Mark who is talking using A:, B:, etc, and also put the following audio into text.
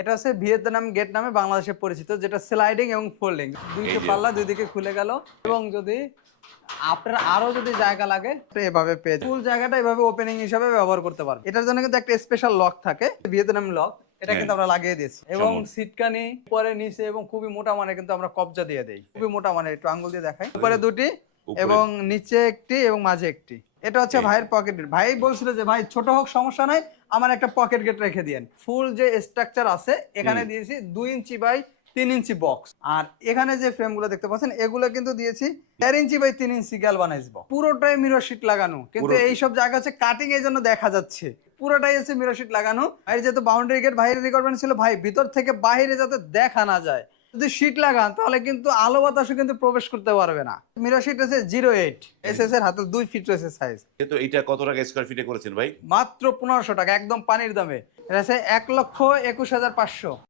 A: এটা হচ্ছে Vietnam gate নামে বাংলাদেশে পরিচিত যেটা স্লাইডিং এবং ফোল্ডিং দুইটো। পাল্লা দুই দিকে খুলে গেল এবং যদি আপনার আরও যদি জায়গা লাগে তো এভাবে পেয়ে ফুল জায়গাটা এভাবে ওপেনিং হিসাবে ব্যবহার করতে পারবে এটার জন্য কিন্তু একটা স্পেশাল লক থাকে ভিয়েতনাম লক এটা কিন্তু আমরা লাগিয়ে দিয়েছি। এবং। সিটকানি উপরে নিচে এবং খুবই মোটা মানে কিন্তু আমরা কবজা দিয়ে দেই। খুবই মোটা মানে একটু আঙ্গুল দিয়ে দেখাই। উপরে দুটি এবং নিচে একটি এবং মাঝে একটি। এটা হচ্ছে. ভাইয়ের পকেট গেট ভাই বলছিল যে ভাই ছোট হোক সমস্যা নাই আমার একটা পকেট গেট রেখে দিয়েন। ফুল যে স্ট্রাকচার আছে এখানে দিয়েছি দুই ইঞ্চি বাই তিন ইঞ্চি বক্স আর এখানে যে ফ্রেমগুলো দেখতে পাচ্ছেন এগুলো কিন্তু দিয়েছি দেড় ইঞ্চি বাই তিন ইঞ্চি গ্যালভানাইজ বক্স পুরোটাই মিরর শিট লাগানো। কিন্তু এইসব জায়গা হচ্ছে কাটিং এর জন্য দেখা যাচ্ছে। পুরোটাই হচ্ছে মিরর শিট লাগানো। আর যেহেতু বাউন্ডারি গেট ভাইয়ের রিকোয়ারমেন্ট ছিল ভাই ভিতর থেকে বাইরে যাতে দেখা না যায়। যদি শীট লাগান তাহলে কিন্তু আলো বাতাসও কিন্তু প্রবেশ করতে পারবে না। মিরর শীট আছে জিরো এইট এস এস এর হাতে দুই ফিট রয়েছে সাইজ
B: কিন্তু এটা কত টাকা স্কোয়ার ফিটে করেছেন ভাই?
A: মাত্র পনেরোশো টাকা একদম পানির দামে। এটা আছে এক লক্ষ একুশ হাজার পাঁচশো।